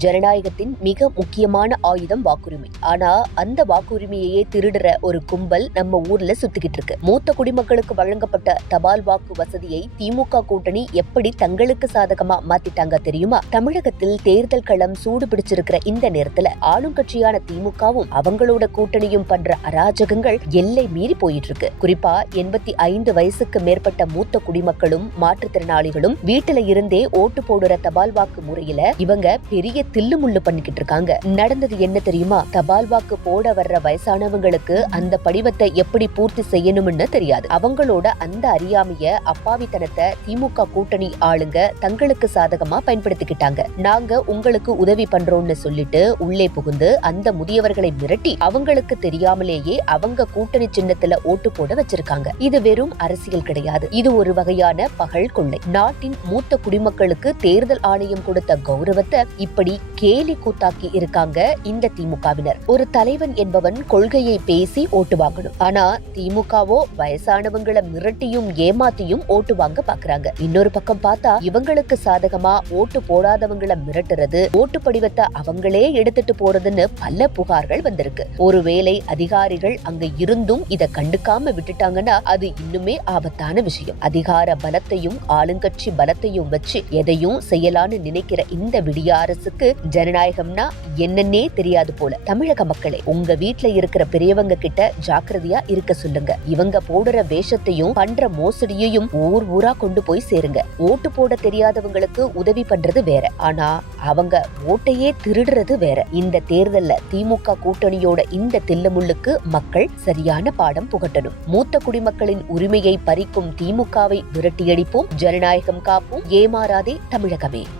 ஜனநாயகத்தின் மிக முக்கியமான ஆயுதம் வாக்குரிமை. ஆனா அந்த வாக்குரிமையே திருடுற ஒரு கும்பல் நம்ம ஊர்ல சுத்திக்கிட்டு இருக்கு. மூத்த குடிமக்களுக்கு வழங்கப்பட்ட தபால் வாக்கு வசதியை திமுக கூட்டணி எப்படி தங்களுக்கு சாதகமா மாத்திட்டாங்க தெரியுமா? தமிழகத்தில் தேர்தல் களம் சூடு பிடிச்சிருக்கிற இந்த நேரத்துல ஆளுங்கட்சியான திமுகவும் அவங்களோட கூட்டணியும் பண்ற அராஜகங்கள் எல்லை மீறி போயிட்டு இருக்கு. குறிப்பா 85 வயசுக்கு மேற்பட்ட மூத்த குடிமக்களும் மாற்றுத்திறனாளிகளும் வீட்டுல இருந்தே ஓட்டு போடுற தபால் வாக்கு முறையில இவங்க பெரிய தில்லுமுள்ளு பண்ணிக்கிட்டு இருக்காங்க. நடந்தது என்ன தெரியுமா? தபால் வாக்கு போட வர்ற வயசானவங்களுக்கு அந்த படிவத்தை எப்படி பூர்த்தி செய்யணும்னு தெரியாது. அவங்களோட அந்த அறியாமைய அப்பாவித்தனத்தை திமுக கூட்டணி ஆளுங்க தங்களுக்கு சாதகமா பயன்படுத்திக்கிட்டாங்க. நாங்க உங்களுக்கு உதவி பண்றோம்னு சொல்லிட்டு உள்ளே புகுந்து அந்த முதியவர்களை மிரட்டி அவங்களுக்கு தெரியாமலேயே அவங்க கூட்டணி சின்னத்துல ஓட்டு போட வச்சிருக்காங்க. இது வெறும் அரசியல் கிடையாது. இது ஒரு வகையான பகல் கொள்ளை. நாட்டின் மூத்த குடிமக்களுக்கு தேர்தல் ஆணையம் கொடுத்த கௌரவத்தை இப்படி கேலி கூத்தாக்கி இருக்காங்க இந்த திமுகவினர். ஒரு தலைவன் என்பவன் கொள்கையை பேசி ஓட்டு வாங்கணும். ஆனா திமுகவோ வயசானவங்களை மிரட்டியும் ஏமாத்தியும் ஓட்டு வாங்க பாக்குறாங்க. இன்னொரு பக்கம் பார்த்தா இவங்களுக்கு சாதகமா ஓட்டு போடாதவங்களை மிரட்டுறது, ஓட்டு படிவத்தை அவங்களே எடுத்துட்டு போறதுன்னு பல புகார்கள் வந்திருக்கு. ஒருவேளை அதிகாரிகள் அங்க இருந்தும் இத கண்டுக்காம விட்டுட்டாங்கன்னா அது இன்னுமே ஆபத்தான விஷயம். அதிகார பலத்தையும் ஆளுங்கட்சி பலத்தையும் வச்சு எதையும் செய்யலான்னு நினைக்கிற இந்த விடிய அரசுக்கு ஜனநாயகம்னா என்னன்னே தெரியாது போல. தமிழக மக்களே, உங்க வீட்டுல இருக்கிற பெரியவங்க கிட்ட ஜாக்கிரதையா இருக்க சொல்லுங்க. இவங்க போடுற வேஷத்தையும் பண்ற மோசடியையும் ஊர் ஊரா கொண்டு போய் சேருங்க. ஓட்டு போட தெரியாதவங்களுக்கு உதவி பண்றது வேற, ஆனா அவங்க ஓட்டையே திருடுறது வேற. இந்த தேர்தல்ல திமுக கூட்டணியோட இந்த தில்லுமுள்ளுக்கு மக்கள் சரியான பாடம் புகட்டணும். மூத்த குடிமக்களின் உரிமையை பறிக்கும் திமுகவை விரட்டியடிப்போம். ஜனநாயகம் காப்போம். ஏமாறாதே தமிழகமே.